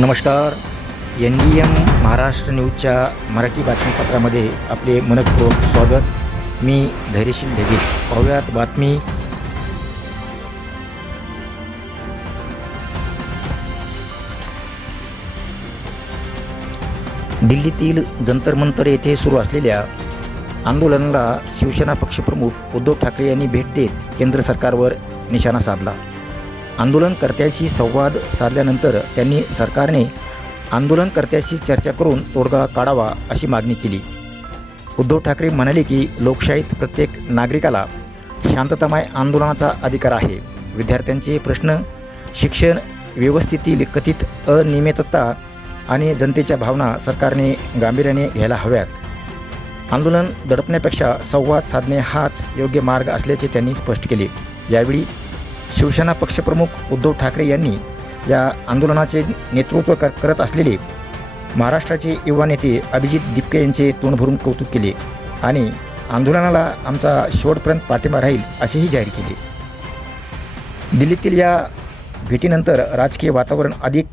नमस्कार. NDM महाराष्ट्र न्यूजच्या मराठी बातमीपत्रामध्ये आपले मनपूर्वक स्वागत. मी धैर्यशील ढगे. पाहूयात बातमी. दिल्लीतील जंतर मंतर येथे सुरू असलेल्या आंदोलनाला शिवसेना पक्षप्रमुख उद्धव ठाकरे यांनी भेट देत केंद्र सरकारवर निशाणा साधला. आंदोलनकर्त्यांशी संवाद साधल्यानंतर त्यांनी सरकारने आंदोलनकर्त्यांशी चर्चा करून तोडगा काढावा अशी मागणी केली. उद्धव ठाकरे म्हणाले की लोकशाहीत प्रत्येक नागरिकाला शांततामय आंदोलनाचा अधिकार आहे. विद्यार्थ्यांचे प्रश्न, शिक्षण व्यवस्थेतील कथित अनियमितता आणि जनतेच्या भावना सरकारने गांभीर्याने घ्यायला हव्यात. आंदोलन दडपण्यापेक्षा संवाद साधणे हाच योग्य मार्ग असल्याचे त्यांनी स्पष्ट केले. यावेळी शिवसेना पक्षप्रमुख उद्धव ठाकरे यांनी या आंदोलनाचे नेतृत्व करत असलेले महाराष्ट्राचे युवा नेते अभिजित दिपके यांचे तोंड भरून कौतुक केले आणि आंदोलनाला आमचा शेवटपर्यंत पाठिंबा राहील असेही जाहीर केले. दिल्लीतील या भेटीनंतर राजकीय वातावरण अधिक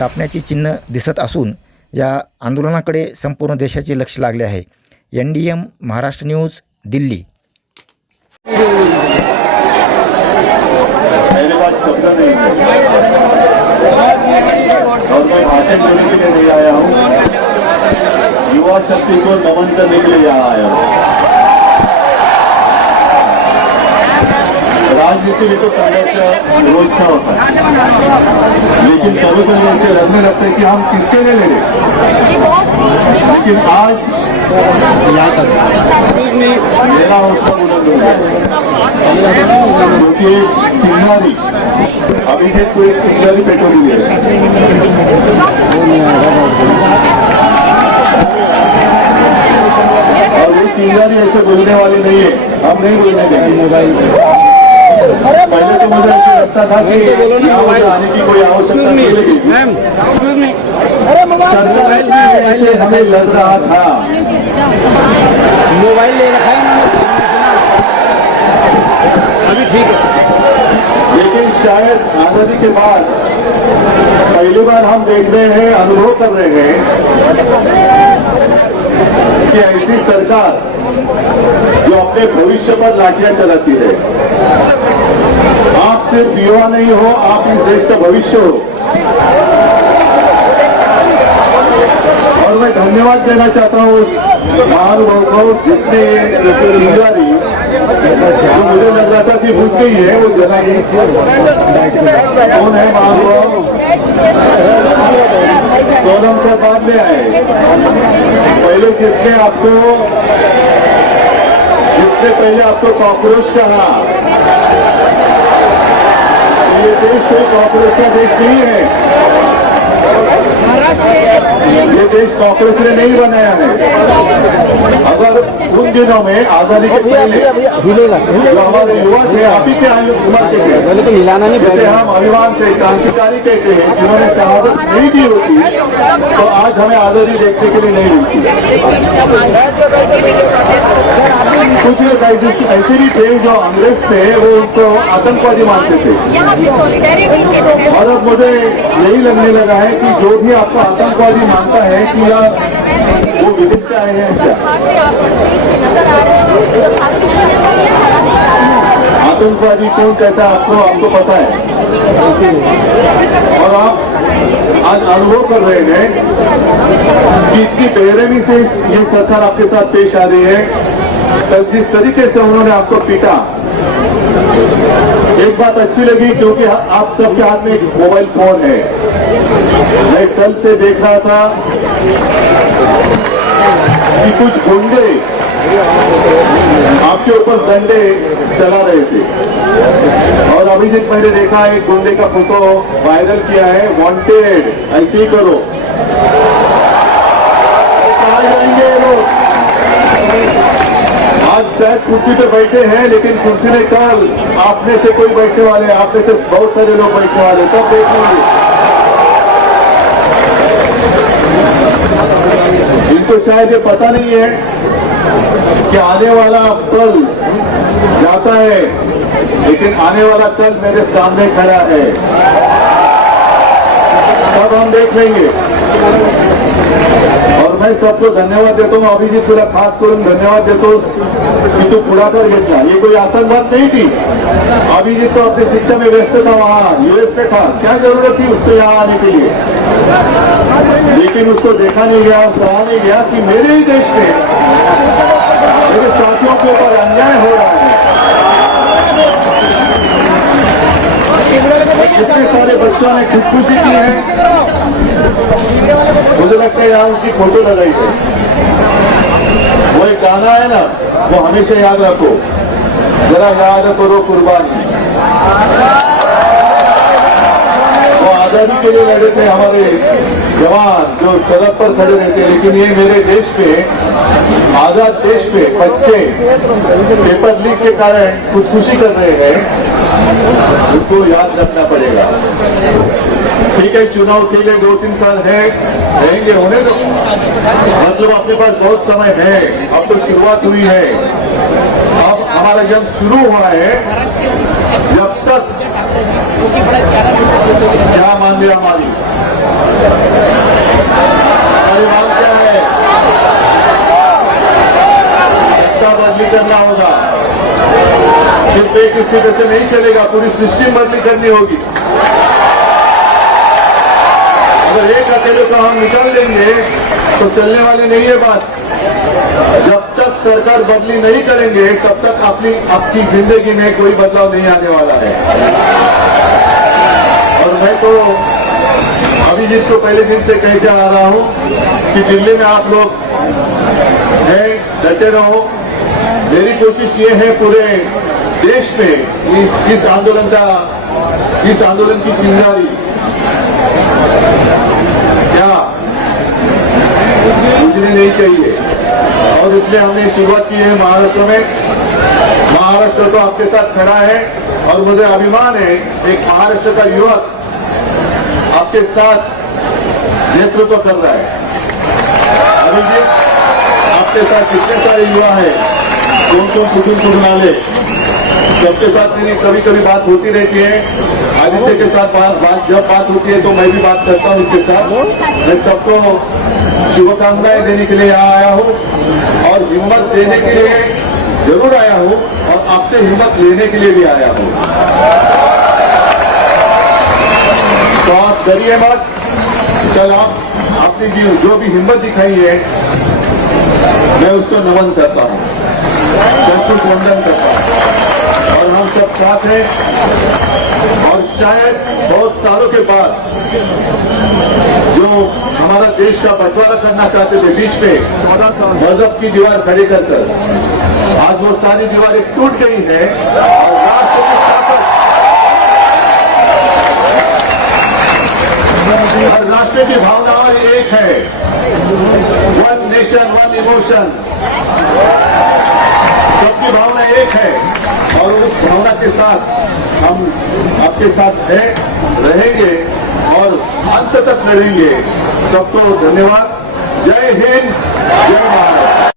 तापण्याची चिन्ह दिसत असून या आंदोलनाकडे संपूर्ण देशाचे लक्ष लागले आहे. NDM Maharashtra news, Delhi. मेरे पास शब्द नहीं है और मैं भाषण देने के लिए नहीं आया हूँ. युवा शक्ति को नमन करने के लिए यहाँ आया हूँ. राजनीति में तो संघर्ष रोजचा होता है, लेकिन कभी कभी ऐसे लगने लगता है कि हम किसके लिए लड़े. लेकिन आज मेरा हौसला बुलंद हो गया क्योंकि चिंगारी अभिषेक को एक चिंगारी पेट्रोल है. और ये चिंगारी ऐसे बोलने वाली नहीं है, हम नहीं बोलने देंगे. पहले तो मुझे ऐसा लगता था कि यहाँ मुझे आने की कोई आवश्यकता नहीं लगेगी. सरकार हमें लग रहा था. मोबाइल ले रखा है अभी, ठीक है. लेकिन शायद आजादी के बाद पहली बार हम देख रहे हैं, अनुभव कर रहे हैं कि ऐसी सरकार जो अपने भविष्य पर लाठियां चलाती है. आप सिर्फ युवा नहीं हो, आप इस देश का भविष्य हो. और मैं धन्यवाद देना चाहता हूँ उस महानुभाव को जिसने ये चिंगारी जो मुझे लग रहा था कि बुझ गई है वो जलाई. कौन है महानुभाव? सोनम से बाद में आए. पहले जिसने पहले आपको कॉकरोच कहा. ये देश कोई कॉकरोच का देश नहीं है. ये देश कांग्रेस ने नहीं बनाया है. अगर उन दिनों में आजादी के पहले जो हमारे युवा थे, आप ही के उम्र के थे, जैसे हम अभिमान से क्रांतिकारी कहते हैं, जिन्होंने शहादत नहीं दी होती तो आज हमें आजादी देखने के लिए नहीं मिलती. कुछ लोग ऐसे भी थे जो अंग्रेज थे, वो उनको आतंकवादी मानते थे. और अब मुझे यही लगने लगा है कि जो भी आपको आतंकवादी मानता है कि या वो विदेश से आए हैं क्या. आतंकवादी कौन कहता है आपको पता है. और आप आज अनुभव कर रहे हैं कि इतनी बेरहमी से ये सरकार आपके साथ पेश आ रही है. जिस तरीके से उन्होंने आपको पीटा, एक बात अच्छी लगी क्योंकि आप सबके हाथ में एक मोबाइल फोन है. मैं कल से देख रहा था कि कुछ गुंडे आपके ऊपर डंडे चला रहे थे. और अभी तक मैंने देखा एक गुंडे का फोटो वायरल किया है, वांटेड. ऐसे ही करो. कहाँ जाएंगे लोग? आज शायद कुर्सी पे बैठे हैं, लेकिन कुर्सी में कल आपने से कोई बैठने वाले, आपने से बहुत सारे लोग बैठने वाले. सब देखेंगे. इनको शायद ये पता नहीं है कि आने वाला कल जाता है, लेकिन आने वाला कल मेरे सामने खड़ा है. सब हम देख लेंगे। और मैं सबको धन्यवाद देता हूँ, अभिजीत तुला खास करून धन्यवाद देतो की तू पुढाकार घेतला। ये कोई आसान बात नहीं थी। अभिजीत तो अपनी शिक्षा में व्यस्त था, वहाँ यूएस में था, क्या जरूरत थी उसको यहाँ आने के लिए। लेकिन उसको देखा नहीं गया, कहा नहीं गया कि मेरे ही देश में मेरे साथियों के ऊपर अन्याय हो रहा है। कितने सारे बच्चों ने खुदकुशी की है। मुझे लगता है यहाँ उसकी फोटो लगाई है। वो एक गाना है ना, वो हमेशा याद रखो, जरा याद करो कुर्बानी। वो आजादी के लिए लड़े थे हमारे जवान जो सड़क पर खड़े रहते, लेकिन ये मेरे देश में, आजाद देश में बच्चे पेपर लीक के कारण खुदकुशी कर रहे हैं, उसको याद रखना पड़ेगा। ठीक है, चुनाव के लिए 2-3 साल है, रहेंगे, होने दो। मतलब अपने पास बहुत समय है, अब तो शुरुआत हुई है। अब हमारा जंग शुरू हुआ है। जब तक क्या मांग लिया हमारी मांग क्या है? सत्ता बदली करना होगा। सिर्फ एक स्थिति से नहीं चलेगा, पूरी सिस्टम बदली करनी होगी। अगर एक अकेले को हम निकाल देंगे तो चलने वाली नहीं है बात। जब तक सरकार बदली नहीं करेंगे तब तक आपकी जिंदगी में कोई बदलाव नहीं आने वाला है। और मैं तो अभिजीत को पहले दिन से कह के आ रहा हूं कि दिल्ली में आप लोग हैं, डटे रहो। मेरी कोशिश ये है पूरे देश में इस आंदोलन की चिंगारी क्या बुझनी नहीं चाहिए। और इसलिए हमने शुरुआत की है महाराष्ट्र में। महाराष्ट्र तो आपके साथ खड़ा है और मुझे अभिमान है एक महाराष्ट्र का युवक आपके साथ नेतृत्व कर रहा है। अभिजीत, आपके साथ कितने सारे युवा हैं, कौन कुटुंब आले, सबके साथ मेरी कभी कभी बात होती रहती है। आदित्य के साथ जब बात होती है तो मैं भी बात करता हूँ उसके साथ। मैं सबको शुभकामनाएं देने के लिए यहाँ आया हूँ और हिम्मत देने के लिए जरूर आया हूँ और आपसे हिम्मत लेने के लिए भी आया हूँ। तो आप डरिए मत। कल आपने जो भी हिम्मत दिखाई है मैं उसको नमन करता हूँ, संतुष्ट वंदन करता हूँ। और हम सब साथ हैं। और शायद बहुत सालों के बाद जो हमारा देश का बंटवारा करना चाहते थे बीच में मजहब की दीवार खड़ी कर आज वो सारी दीवारें टूट गई है और राष्ट्र की ताकत और राष्ट्र की भावनाएं एक है। वन नेशन वन इमोशन, सबकी भावना एक है और उस भावना के साथ हम आपके साथ हैं, रहेंगे और अंत तक लड़ेंगे। सबको धन्यवाद। जय हिंद, जय भारत।